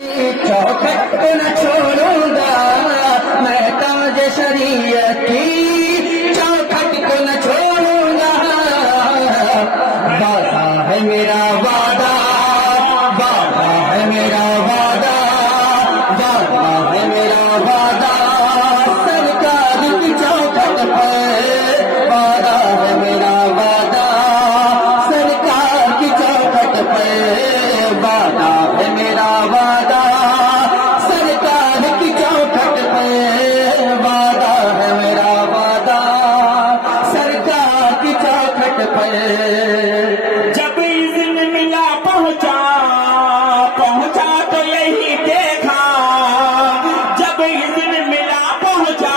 चौखट को न छोड़ूंगा मैं ताज शरीयत की, चौखट को न छोड़ूंगा। वादा है मेरा वादा, वादा है मेरा वादा, वादा है मेरा वादा, सरकार की चौखट पर वादा है मेरा वादा, सरकार की चौखट पर वादा है मेरा वादा, सरकार की चौखट पे वादा है मेरा वादा, सरकार की चौखट पे। जब इज़्न मिला पहुंचा तो यही देखा, जब इज़्न मिला पहुंचा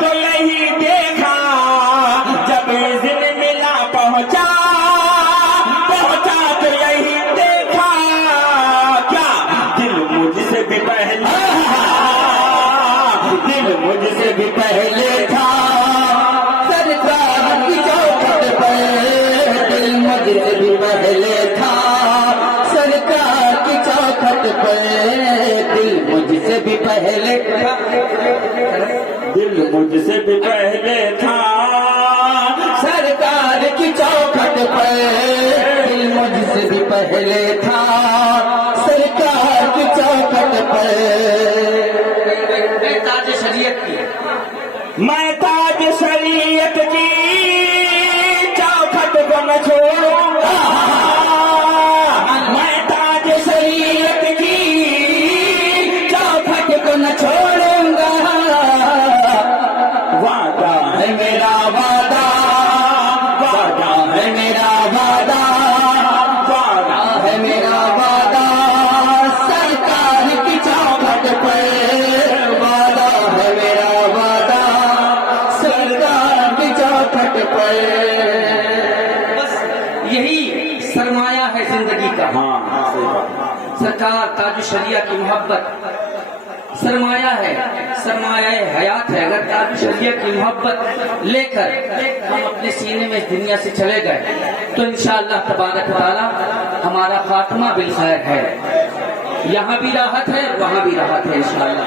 तो यही देखा, जब इज़्न मिला पहुंचा तो यही देखा। क्या दिल मुझसे भी पहले, दिल मुझसे भी पहले था, सरकार की चौखट पे दिल मुझसे भी पहले था, सरकार की चौखट पे दिल मुझसे भी पहले था, दिल मुझसे भी पहले था, सरकार की चौखट पे दिल मुझसे भी पहले था, सरकार की चौखट पे। ताज शरीयत की, मैं ताज शरीयत की चौखट को न छोड़ूंगा, मैं ताज शरीयत की चौखट को न छोड़ूंगा। वादा है मेरा वादा, वादा है मेरा वादा, वादा है मेरा वादा, सरकार की चौखट पे वादा है मेरा वादा, सरकार की चौखट पे। बस यही सरमाया है जिंदगी का। हाँ सरकार ताज शरिया की मोहब्बत सरमाया है, सरमाया हयात है। अगर ताज शरिया की मोहब्बत लेकर हम अपने सीने में इस दुनिया से चले गए तो इंशाअल्लाह तबारक तआला हमारा खात्मा बिलखैर है। यहाँ भी राहत है, वहाँ भी राहत है इंशाअल्लाह।